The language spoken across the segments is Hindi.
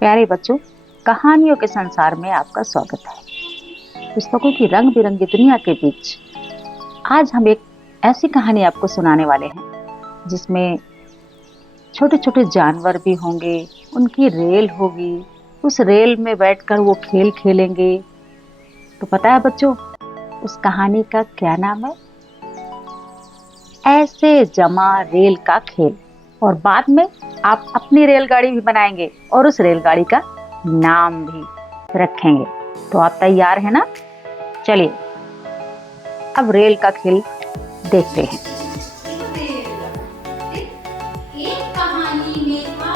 प्यारे बच्चों, कहानियों के संसार में आपका स्वागत है। पुस्तकों की रंग बिरंगी दुनिया के बीच आज हम एक ऐसी कहानी आपको सुनाने वाले हैं जिसमें छोटे छोटे जानवर भी होंगे, उनकी रेल होगी, उस रेल में बैठकर वो खेल खेलेंगे। तो पता है बच्चों, उस कहानी का क्या नाम है? ऐसे जमा रेल का खेल। और बाद में आप अपनी रेलगाड़ी भी बनाएंगे और उस रेलगाड़ी का नाम भी रखेंगे। तो आप तैयार हैं ना? चलिए अब रेल का खेल देखते हैं। एक कहानी में था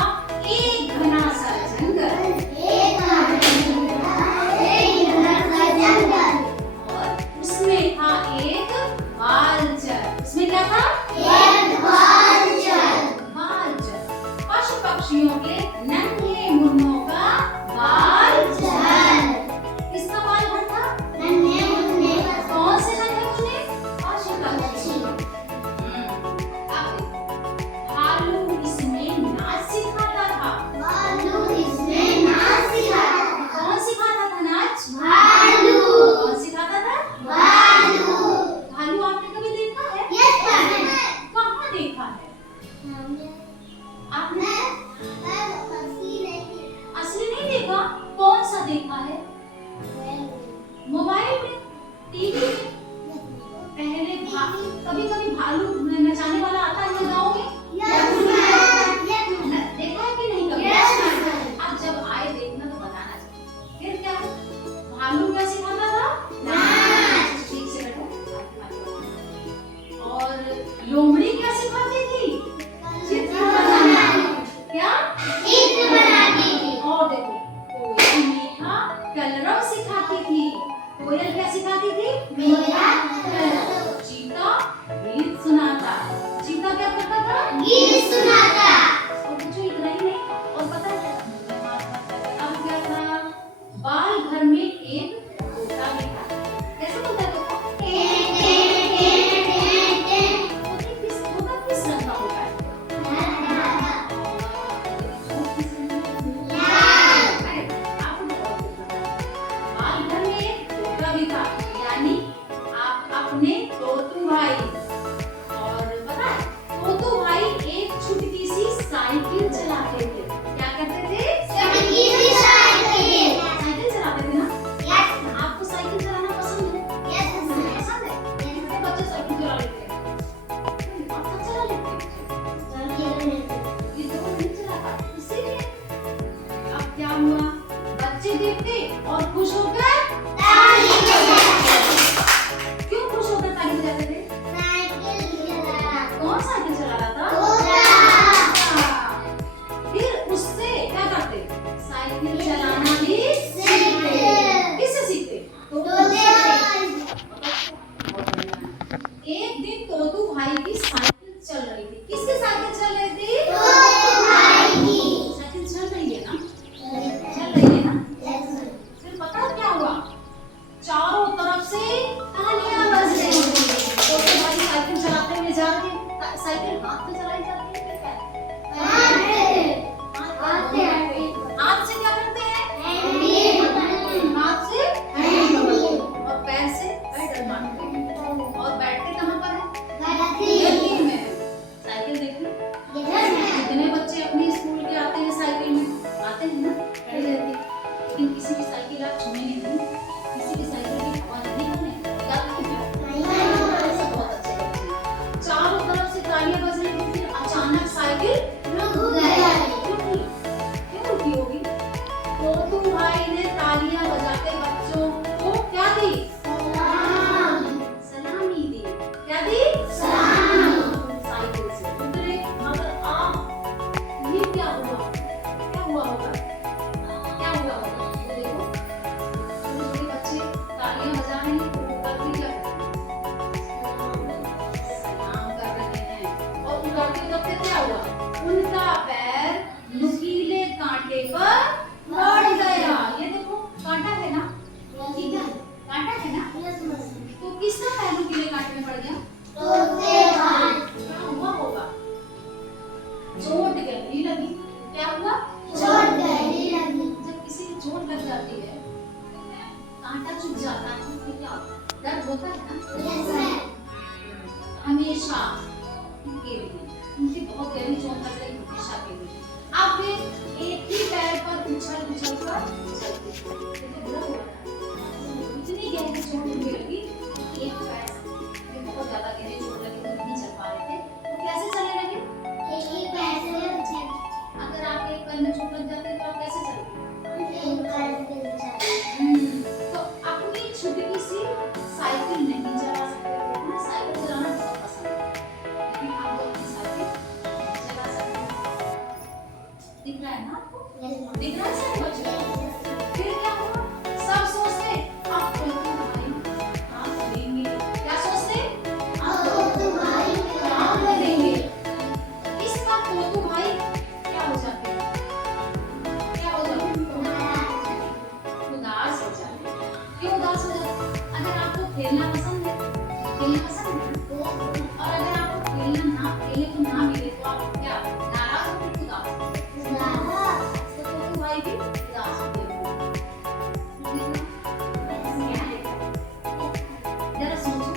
एक घना सा जंगल। और उसमें था एक बालचर। उसमें क्या था? बालचर। पशु पक्षियों के नन्हे मुन्नों का बालचर। किसका बालचर था? कौन से नन्हे मुन्ने? पशु पक्षी। भालू इसमें नाच सिखाता था। कौन सिखाता था नाच? कौन सिखाता था? भालू आपने कभी देखा है? कहाँ देखा है? आपने असली नहीं देखा? कौन सा देखा है? मोबाइल में, टीवी में। पहले कभी कभी भालू नचाने वाला आता है गाँव में? देखा है कि नहीं कभी? अब जब आए देखना तो बताना चाहिए। फिर क्या भालू क्या सिखाता था? ठीक से बैठो। और लोमड़ी क्या सिखाती थी? चित्र बनाना। क्या? और देखो, कोयल मीठा कलरव सिखाती थी। कोयल क्या सिखाती थी? मीठा कलरव। चीता गीत सुनाता। चीता क्या करता था? और कुछ इतना ही नहीं। और पता है अब क्या था? बाल घर में एक तोता भी था। कैसे बोलता है तोता? तोता किस रंग का होता है? बाल घर में एक तोता भी था, यानी आप अपने तोतू भाई। और पता है तोतू भाई एक छोटी सी साइकिल चलाते थे। क्या करते थे? साइकिल चलाते थे ना? आपको साइकिल चलाना पसंद है? पसंद है? कितने बच्चे साइकिल चला लेते हैं? आप सब चला लेते हैं? ये तो नहीं चला पाते, इसीलिए। अब क्या हुआ? बच्चे देखते और खुश होकर क्यों खुश होकर ताली बजाते थे? कौन साइकिल चला रहा था? फिर उससे क्या करते? साइकिल चलाना भी सीखते। किससे सीखते? एक दिन तोतू भाई की साइकिल चल रही थी। किसकी साइकिल चल रही थी? साइकिल चल रही है ना? चल रही है ना? फिर पता क्या हुआ? चारों तरफ से तालियां बज रही थी। तोतू भाई साइकिल चलाते हुए जा रहे हैं। साइकिल हाथ में चलाई जाती है, फिर क्या? हाथ से क्या करते हैं? होता है ना, हमेशा के लिए उनकी बहुत गहरी चोट लग गई, हमेशा के लिए। अब वे एक ही पैर पर उछल उछल कर चलते थे। इतनी गहरी चोट उन्हें लगी, एक पैर में बहुत ज्यादा गहरी चोट लगी, तो नहीं चल पा रहे थे। तो कैसे चलने लगे? एक ही पैर से उछल। अगर आप एक पैर में चोट लग जाती है तो आप कैसे चलोगे? एक पैर से उछल। तो अपनी छुटकी सी साइकिल नहीं चला सकते थे। उन्हें साइकिल चलाना बहुत पसंद है, लेकिन आप लोग अपनी साइकिल नहीं चला सकते। दिख रहा है ना आपको? दिख रहा है सर बच्चों? फिर क्या हुआ? सब सोचते अब तो भाई काम करेंगे। क्या सोचते? अब तो भाई काम करेंगे। इस बात तो भाई क्या हो जाते हैं? क्या हो जाते हैं? उदास हो जाते हैं। क्यों उदास हो जाते हैं? अगर आपको खेलना पसंद है, खेलना पसंद है, और अगर आपको खेलने को ना मिले तो आप क्या नाराज हो फिर उदास हो? तो भाई भी उदास हो गए। जरा सोचो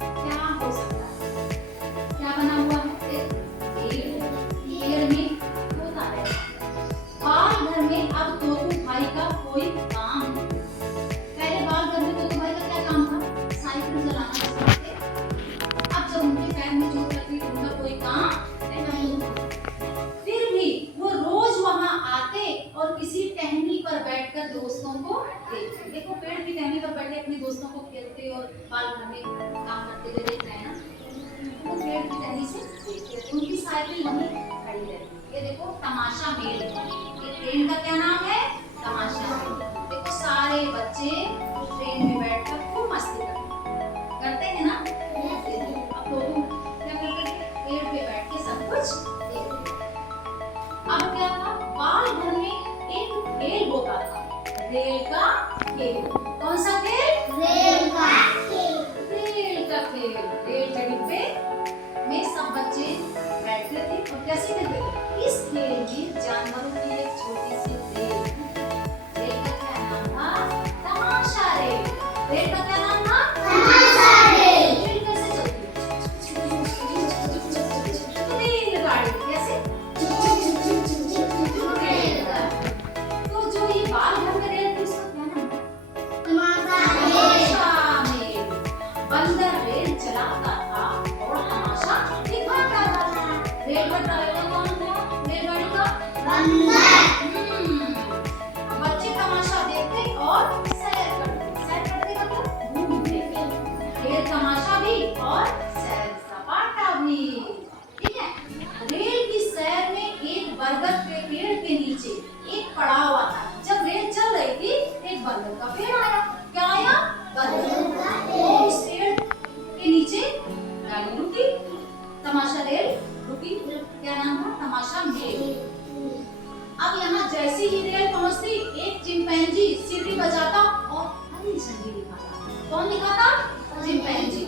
क्या हो सकता है? क्या बना हुआ है? पेड़ में तोता रहता है। बाल घर में अब तोतू भाई का कोई काम नहीं। पहले बाल घर में तोतू भाई का क्या काम था? साइकिल चलाना पसंद थे। अब जब उनके पैर में चोट लगी तो उनका कोई काम नहीं था। फिर भी वो रोज वहां आते और किसी टहनी पर बैठकर दोस्तों को देखते। देखो पेड़ की टहनी पर बैठे अपने दोस्तों को खेलते और बाल घर में काम करते हुए देख रहे हैं ना। वो पेड़ की टहनी से देखते। उनकी साइकिल वहीं खड़ी रहती। ये देखो तमाशा मेल। ये ट्रेन का क्या नाम है? तमाशा मेल। देखो सारे बच्चे ट्रेन में बैठकर खूब मस्ती करते हैं ना। अब तो क्या करते थे? पेड़ पे बैठ के सब कुछ देखते। अब क्या था? बाल घर में एक खेल होता था, रेल का खेल। कौन सा खेल? रेल का खेल। रेल का खेल। रेल के डिब्बे में सब बच्चे बैठते थे और कैसे खेलते थे? इस खेल में जानवरों की एक छोटी सी रेल थी। रेल का क्या नाम था? तमाशा रेल। रेल का क्या नाम था? तमाशा रेल। रेल कैसे चलती है? रेलगाड़ी। कैसे? तो जो ये बाल घर में रेल थी उसका क्या नाम है? तमाशा रेल। बंदर रेल चलाता था और तमाशा दिखाता था। रेल का ड्राइवर कौन था? रेलगाड़ी का बंदर। बच्चे तमाशा देखते और सैर करते। सैर करते मतलब घूमते। रेल तमाशा भी और सैर सपाटा भी। ठीक है? रेल की सैर में एक बरगद के पेड़ के नीचे एक पड़ाव आता है। जब रेल चल रही थी एक बरगद का पेड़ आया। क्या आया? बरगद का पेड़। उस पेड़ के नीचे गाड़ी रुकी। तमाशा रेल रुकी। क्या नाम था? तमाशा मेल। अब यहाँ जैसे ही रेल पहुंचती एक चिंपैंजी सीटी बजाता और हरी झंडी दिखाता। कौन दिखाता? चिंपैंजी।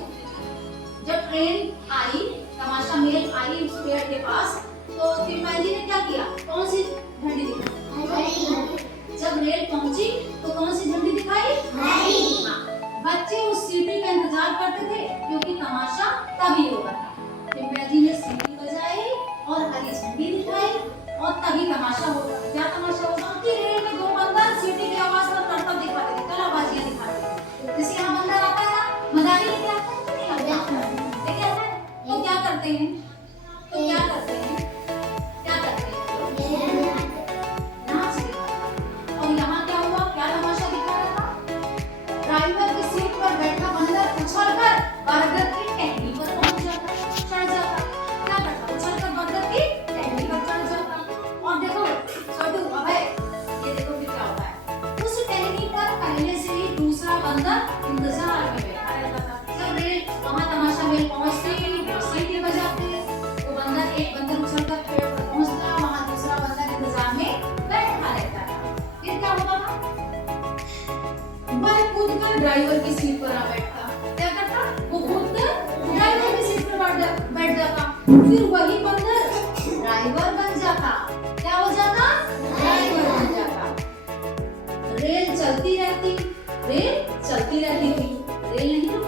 जब ट्रेन आई, तमाशा मेल आई उस पेड़ के पास, तो चिंपैंजी ने क्या किया? कौन सी झंडी दिखाई? जब रेल पहुंची तो कौन सी झंडी दिखाई? हरी। हाँ, बच्चे उस सीटी का इंतजार करते थे क्योंकि तमाशा तभी होगा। चिंपैंजी ने सीटी बजाई और हरी झंडी दिखाई और तभी तमाशा होगा। क्या तमाशा होगा? कि रेल में दो बंदर सीटी की आवाज पर करतब दिखाते थे, कलाबाजियां दिखाते थे। जैसे यहाँ बंदर आता है ना, मजाक लेके आता है कि नहीं आता है? लेके आता है। तो क्या करते हैं? क्या करते हैं? नाच दिखाते हैं। और यहाँ क्या हुआ? क्या तमाशा दिखाया था? ड्राइवर की सीट पर बैठा बंदर उछलकर बरगद की टहनी पर पहुंच जाता, चढ़ जाता। क्या करता? उछलकर बरगद की टहनी पर चढ़ जाता। और देखो छोटू, अबे ये देखो फिर क्या होता है? उस टहनी पर पहले से ही दूसरा बंदर इंतजार में बैठा रहता था। जब रेल वहां तमाशा मेल पहुंचती सीटी बजाते, वो बंदर एक बंदर उछलकर पेड़ पर पहुंचता, वहां दूसरा बंदर इंतजार में बैठा रहता था। फिर क्या होता था? वह कूदकर ड्राइवर की सीट पर आ बैठता। क्या करता? वो कूदकर ड्राइवर की सीट पर बैठ जाता। फिर वही बंदर ड्राइवर बन जाता। क्या हो जाता? ड्राइवर बन जाता। रेल चलती रहती थी। रेल नहीं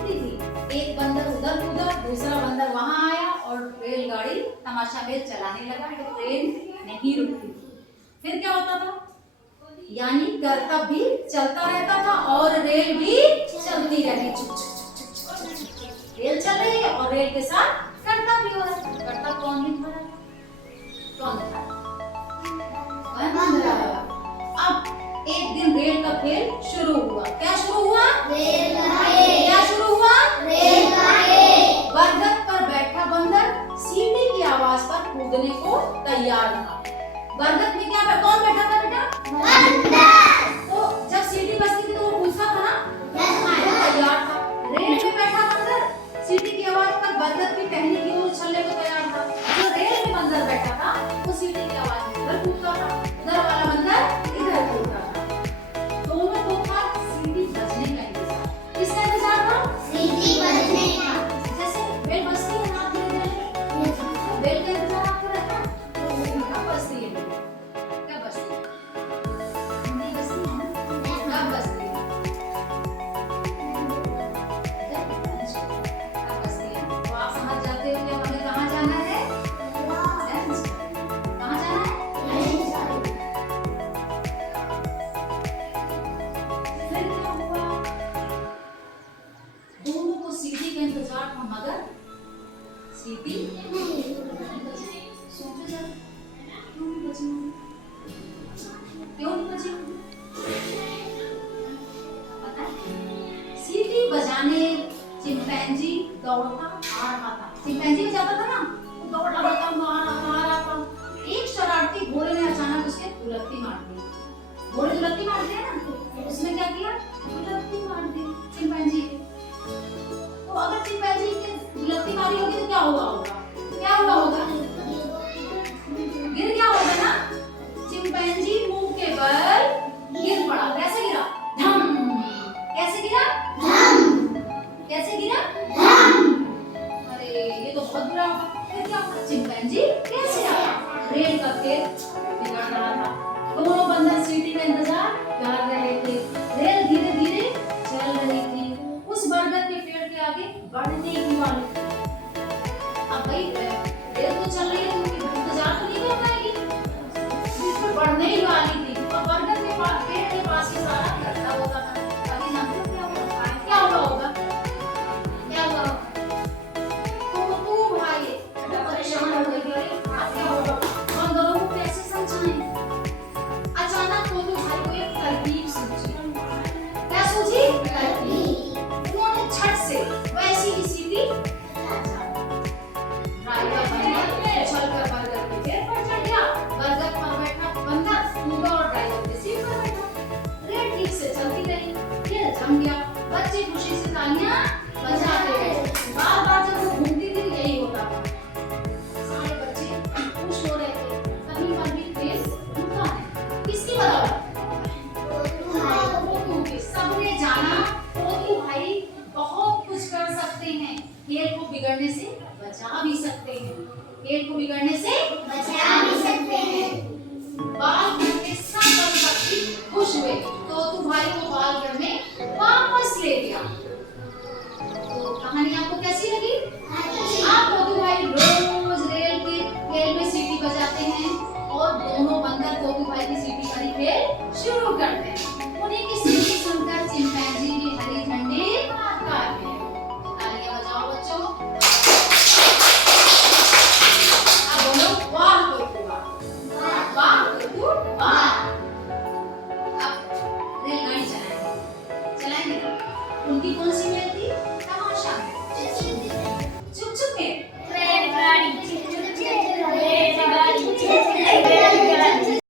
तमाशा रेल चलाने लगा तो ट्रेन नहीं रुकती थी। फिर क्या होता था, यानी करतब भी चलता रहता था और रेल भी चलती रही। रेल चल रही है और रेल के साथ करतब भी हो रहा है। करतब कौन निभा रहा है? कौन था? अब एक दिन रेल का खेल शुरू हुआ। क्या शुरू हुआ? रेल का खेल। क्या शुरू हुआ? रेल का खेल। बरगद पर बैठा बंदर सीटी की आवाज पर कूदने को तैयार था। बरगद में क्या कौन बैठा था बेटा? बंदर। तो जब सीटी बजती थी तो वो कूदता था ना, वो तैयार था। रेल में बैठा बंदर सीटी की आवाज पर बरगद की टहनी की ओर उछलने को तैयार था। जो रेल में बंदर बैठा था वो सीटी की आवाज में उधर कूदता था, उधर वाला बंदर इधर कूदता था। दोनों को था सीटी बजने का इंतजार। किसका इंतजार था? सीटी बजने का। जैसे बेल बजती है ना, बेल का इंतजार आपको रहता है? कब बजती है बेल? कब बजती है? नहीं बजती है ना? कब बजती है? कब बजती है? तो आप समझ जाते हो कि हमें कहाँ जाना है? लंच। कहाँ जाना है? फिर क्या हुआ? दोनों को सीटी का इंतजार था मगर सीटी सोचो जरा, क्यों नहीं बची? क्यों नहीं बची? पता है? सीटी बजाने चिंपैंजी दौड़ता आ रहा था। चिंपैंजी जाता था ना, वो दौड़ रहा था, आ रहा था। एक शरारती घोड़े ने अचानक उसके दुलत्ती मार दी। घोड़े दुलत्ती मारते हैं ना, उसने क्या किया? दुलत्ती मार दी चिंपैंजी को। तो अगर चिंपैंजी ने दुलत्ती मारी होगी तो क्या हुआ होगा? क्या हुआ होगा? गिर गया होगा ना। चिंपैंजी मुंह के बल गिर पड़ा। कैसे गिरा? धम। कैसे गिरा? धम। कैसे गिरा? धम। अरे ये तो बहुत बुरा होगा। फिर क्या हुआ? चिंपैंजी कैसे आया? रेल का खेल बिगड़ रहा था। दोनों बंदर सीटी का इंतजार कर रहे थे। रेल धीरे धीरे चल रही थी। उस बरगद के पेड़ के आगे बढ़ने ही वाली थी। अब भाई रेल तो चल रही है तो इंतजार तो नहीं कर पाएगी, इस पर बढ़ने ही वाली थी। और बरगद के पास पेड़ के पास ही सारा करता होता था। अभी जानते हो क्या हुआ? क्या हुआ होगा? क्या हुआ? तू भाई परेशान हो गई। अब क्या होगा? बंदरों को कैसे समझाएं? अचानक तो भाई को एक तरकीब सूझी। क्या सूझी? तरकीब। उन्होंने झट से वैसी ही सीटी ड्राइवर बंदर उछलकर बरगद के पेड़ पर चढ़ गया। बरगद पर बैठा बंदर कूदा और ड्राइवर की सीट पर बैठा। रेल ठीक से चलती रही। खेल जम गया। बच्चे खुशी से तालियां बजाते रहे। बार-बार जब वो घूमती थी यही होता था। सारे बच्चे खुश हो रहे थे। कभी कभी ट्रेन रुका नहीं। किसकी बदौलत? टोटू की। सबने जाना टोटू भाई बहुत कुछ कर सकते हैं। खेल को बिगड़ने से बचा भी सकते हैं। खेल को बिगड़ने से बचा भी सकते हैं। बाल घर के सब बंद पक्षी खुश हुए। टोटू भाई को बाल घर में वापस ले गया। तो कहानी आपको कैसी लगी? आप टोटू भाई रोज रेल में सीटी बजाते हैं और दोनों बंदर टोटू भाई की सीटी वाली खेल शुरू करते हैं। उन्हीं की